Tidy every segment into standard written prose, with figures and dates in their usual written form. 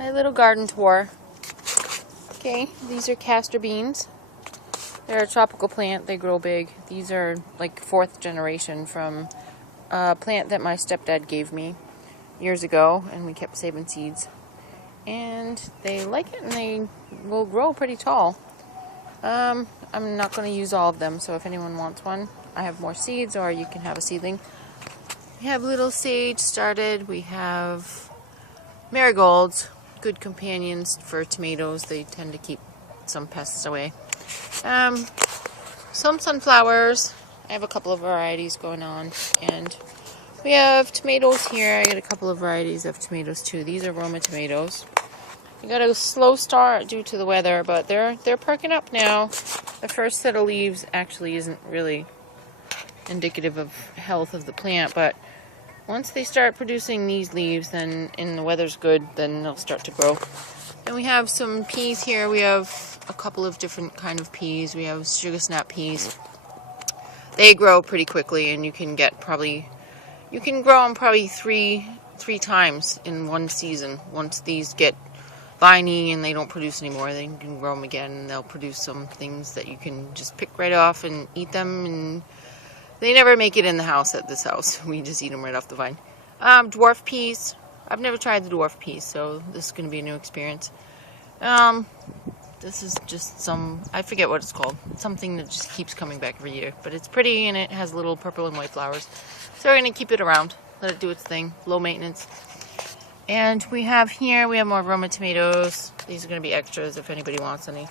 My little garden tour. Okay, these are castor beans. They're a tropical plant. They grow big. These are like 4th generation from a plant that my stepdad gave me years ago, and we kept saving seeds. And they like it, and they will grow pretty tall. I'm not going to use all of them, so if anyone wants one, I have more seeds, or you can have a seedling. We have little sage started. We have marigolds, good companions for tomatoes. They tend to keep some pests away. Some sunflowers. I have a couple of varieties going on, and we have tomatoes here. I got a couple of varieties of tomatoes too. These are Roma tomatoes. We got a slow start due to the weather, but they're perking up now. The first set of leaves actually isn't really indicative of health of the plant, but once they start producing these leaves, then and the weather's good, then they'll start to grow. And we have some peas here. We have a couple of different kind of peas. We have sugar snap peas. They grow pretty quickly, and you can grow them probably three times in one season. Once these get viney and they don't produce anymore, then you can grow them again, and they'll produce some things that you can just pick right off and eat them. And they never make it in the house at this house. We just eat them right off the vine. Dwarf peas. I've never tried the dwarf peas, so this is going to be a new experience. This is just I forget what it's called. Something that just keeps coming back every year. But it's pretty, and it has little purple and white flowers. So we're going to keep it around. Let it do its thing. Low maintenance. And we have more Roma tomatoes. These are going to be extras if anybody wants any.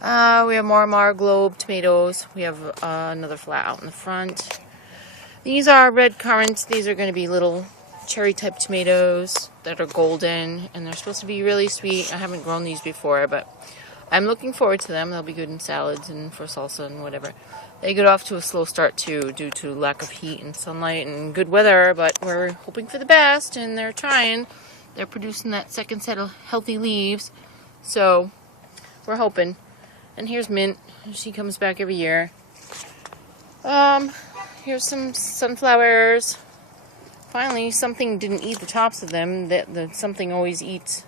We have more Marglobe tomatoes. We have another flat out in the front. These are red currants. These are going to be little cherry type tomatoes that are golden, and they're supposed to be really sweet. I haven't grown these before, but I'm looking forward to them. They'll be good in salads and for salsa and whatever. They get off to a slow start too, due to lack of heat and sunlight and good weather, but we're hoping for the best, and they're trying. They're producing that second set of healthy leaves, so we're hoping. And here's mint. She comes back every year. Here's some sunflowers. Finally, something didn't eat the tops of them. Something always eats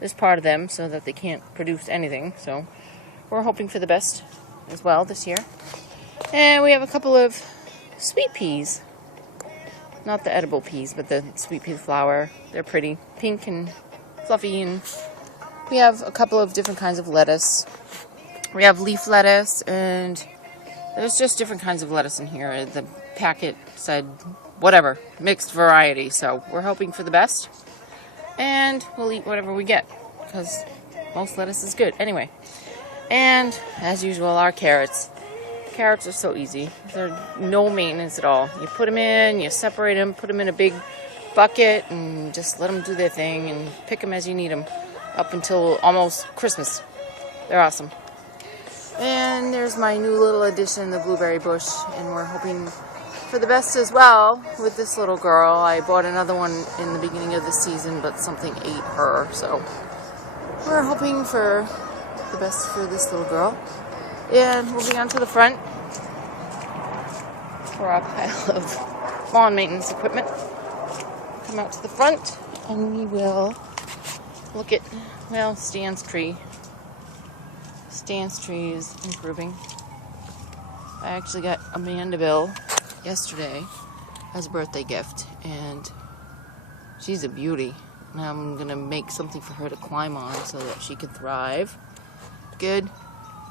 this part of them so that they can't produce anything. So we're hoping for the best as well this year. And we have a couple of sweet peas. Not the edible peas, but the sweet pea flower. They're pretty. Pink and fluffy. And we have a couple of different kinds of lettuce. We have leaf lettuce, and there's just different kinds of lettuce in here. The packet said whatever, mixed variety, so we're hoping for the best, and we'll eat whatever we get, because most lettuce is good anyway. And as usual, our carrots are so easy. They're no maintenance at all. You put them in, you separate them, put them in a big bucket, and just let them do their thing, and pick them as you need them up until almost Christmas. They're awesome. And there's my new little addition, the blueberry bush, and we're hoping for the best as well with this little girl. I bought another one in the beginning of the season, but something ate her, so we're hoping for the best for this little girl. And moving on to the front for our pile of lawn maintenance equipment. Come out to the front, and we will look at, well, Stan's tree. Stan's tree is improving. I actually got a mandeville yesterday as a birthday gift, and she's a beauty. And I'm gonna make something for her to climb on so that she can thrive. Good.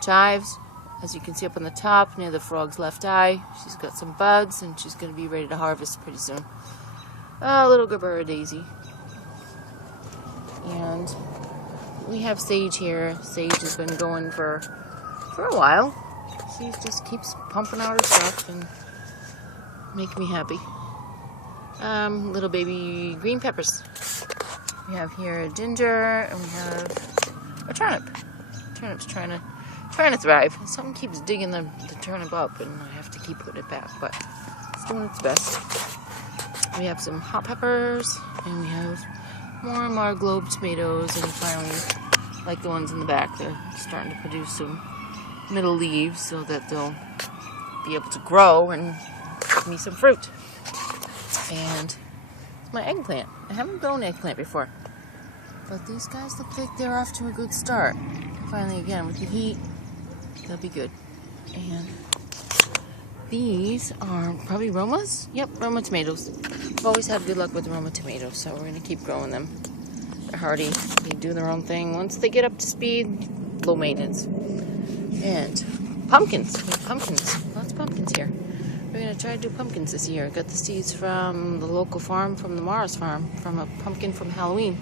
Chives, as you can see up on the top near the frog's left eye. She's got some buds, and she's gonna be ready to harvest pretty soon. A little Gerbera daisy. And we have sage here. Sage has been going for a while. She just keeps pumping out her stuff and make me happy. Little baby green peppers. We have here a ginger, and we have a turnip. Turnip's trying to thrive. Something keeps digging the turnip up, and I have to keep putting it back, but it's doing its best. We have some hot peppers, and we have more Marglobe tomatoes, and finally, like the ones in the back, they're starting to produce some middle leaves so that they'll be able to grow and give me some fruit. And it's my eggplant. I haven't grown eggplant before. But these guys look like they're off to a good start. Finally, again, with the heat, they'll be good. And these are probably Romas? Yep, Roma tomatoes. I've always had good luck with Roma tomatoes, so we're going to keep growing them. They're hardy. They do their own thing. Once they get up to speed, low maintenance. And pumpkins. We have pumpkins. Lots of pumpkins here. We're going to try to do pumpkins this year. I got the seeds from the local farm, from the Morris farm, from a pumpkin from Halloween.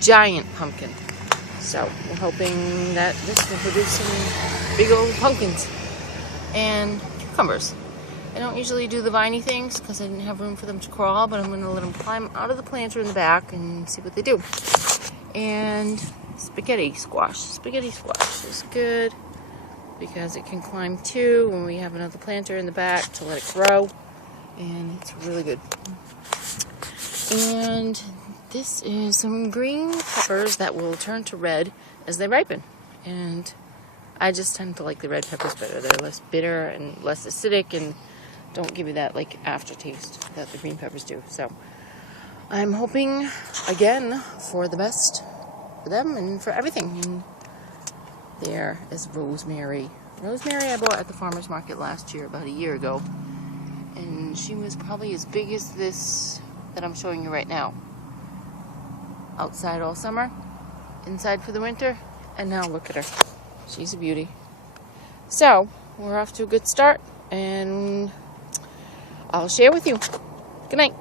Giant pumpkin. So we're hoping that this will produce some big old pumpkins and cucumbers. I don't usually do the viney things because I didn't have room for them to crawl, but I'm going to let them climb out of the planter in the back and see what they do. And spaghetti squash. Spaghetti squash is good because it can climb too when we have another planter in the back to let it grow. And it's really good. And this is some green peppers that will turn to red as they ripen. And I just tend to like the red peppers better. They're less bitter and less acidic and don't give you that like aftertaste that the green peppers do. So I'm hoping again for the best for them and for everything. And there is rosemary. Rosemary I bought at the farmer's market last year, about a year ago. And she was probably as big as this that I'm showing you right now. Outside all summer, inside for the winter, and now look at her. She's a beauty. So, we're off to a good start, and I'll share with you. Good night.